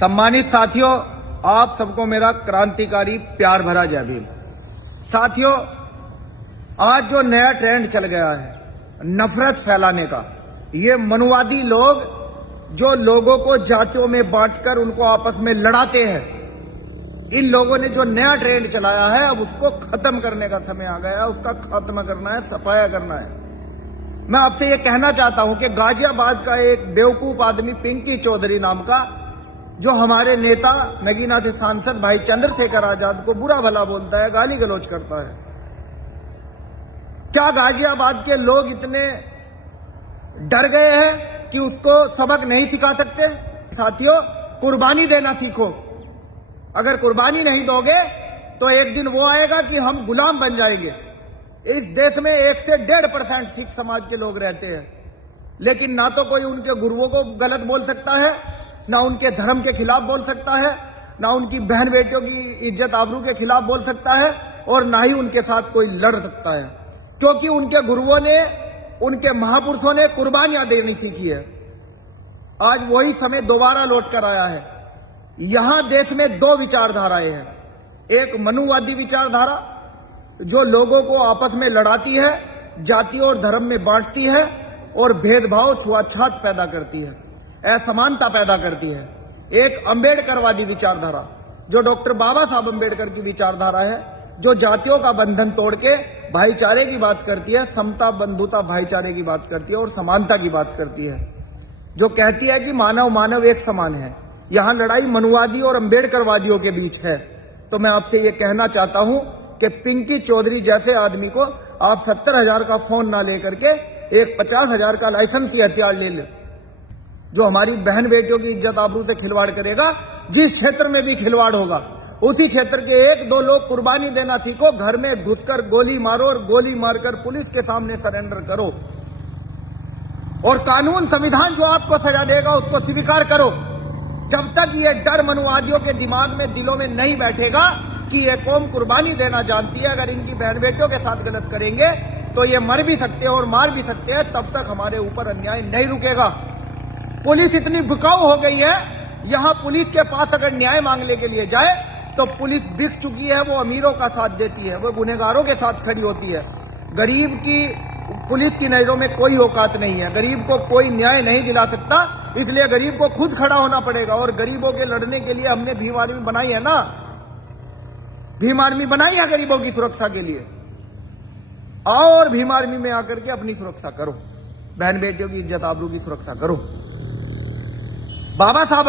सम्मानित साथियों, आप सबको मेरा क्रांतिकारी प्यार भरा जय भीम। साथियों, आज जो नया ट्रेंड चल गया है नफरत फैलाने का, ये मनुवादी लोग जो लोगों को जातियों में बांटकर उनको आपस में लड़ाते हैं, इन लोगों ने जो नया ट्रेंड चलाया है अब उसको खत्म करने का समय आ गया है। उसका खात्मा करना है, सफाया करना है। मैं आपसे ये कहना चाहता हूं कि गाजियाबाद का एक बेवकूफ आदमी पिंकी चौधरी नाम का, जो हमारे नेता नगीना से सांसद भाई चंद्रशेखर आजाद को बुरा भला बोलता है, गाली गलौज करता है। क्या गाजियाबाद के लोग इतने डर गए हैं कि उसको सबक नहीं सिखा सकते? साथियों, कुर्बानी देना सीखो। अगर कुर्बानी नहीं दोगे तो एक दिन वो आएगा कि हम गुलाम बन जाएंगे। इस देश में 1 से 1.5% सिख समाज के लोग रहते हैं, लेकिन ना तो कोई उनके गुरुओं को गलत बोल सकता है, ना उनके धर्म के खिलाफ बोल सकता है, ना उनकी बहन बेटियों की इज्जत आबरू के खिलाफ बोल सकता है, और ना ही उनके साथ कोई लड़ सकता है, क्योंकि उनके गुरुओं ने, उनके महापुरुषों ने कुर्बानियां देनी सीखी है। आज वही समय दोबारा लौट कर आया है। यहां देश में 2 विचारधाराएं हैं। एक मनुवादी विचारधारा जो लोगों को आपस में लड़ाती है, जातियों और धर्म में बांटती है और भेदभाव, छुआछूत पैदा करती है, असमानता पैदा करती है। एक अंबेडकरवादी विचारधारा जो डॉक्टर बाबा साहब अंबेडकर की विचारधारा है, जो जातियों का बंधन तोड़ के भाईचारे की बात करती है, समता, बंधुता, भाईचारे की बात करती है और समानता की बात करती है, जो कहती है कि मानव मानव एक समान है। यहां लड़ाई मनुवादी और अंबेडकरवादियों के बीच है। तो मैं आपसे ये कहना चाहता हूं कि पिंकी चौधरी जैसे आदमी को आप 70,000 का फोन ना लेकर के एक 50,000 का लाइसेंसी हथियार ले ले, जो हमारी बहन बेटियों की इज्जत आबरू से खिलवाड़ करेगा। जिस क्षेत्र में भी खिलवाड़ होगा उसी क्षेत्र के 1-2 लोग कुर्बानी देना सीखो। घर में घुसकर गोली मारो और गोली मारकर पुलिस के सामने सरेंडर करो, और कानून, संविधान जो आपको सजा देगा उसको स्वीकार करो। जब तक ये डर मनुवादियों के दिमाग में, दिलों में नहीं बैठेगा कि ये कौम कुर्बानी देना जानती है, अगर इनकी बहन बेटियों के साथ गलत करेंगे तो ये मर भी सकते हैं और मार भी सकते हैं, तब तक हमारे ऊपर अन्याय नहीं रुकेगा। पुलिस इतनी बिकाऊ हो गई है, यहां पुलिस के पास अगर न्याय मांगने के लिए जाए तो पुलिस बिक चुकी है। वो अमीरों का साथ देती है, वो गुनहगारों के साथ खड़ी होती है। गरीब की, पुलिस की नजरों में कोई औकात नहीं है। गरीब को कोई न्याय नहीं दिला सकता, इसलिए गरीब को खुद खड़ा होना पड़ेगा। और गरीबों के लड़ने के लिए हमने भीम आर्मी बनाई है ना, भीम आर्मी बनाई है गरीबों की सुरक्षा के लिए। आओ और भीम आर्मी में आकर के अपनी सुरक्षा करो, बहन बेटियों की इज्जत आबरू की सुरक्षा करो। बाबा साहब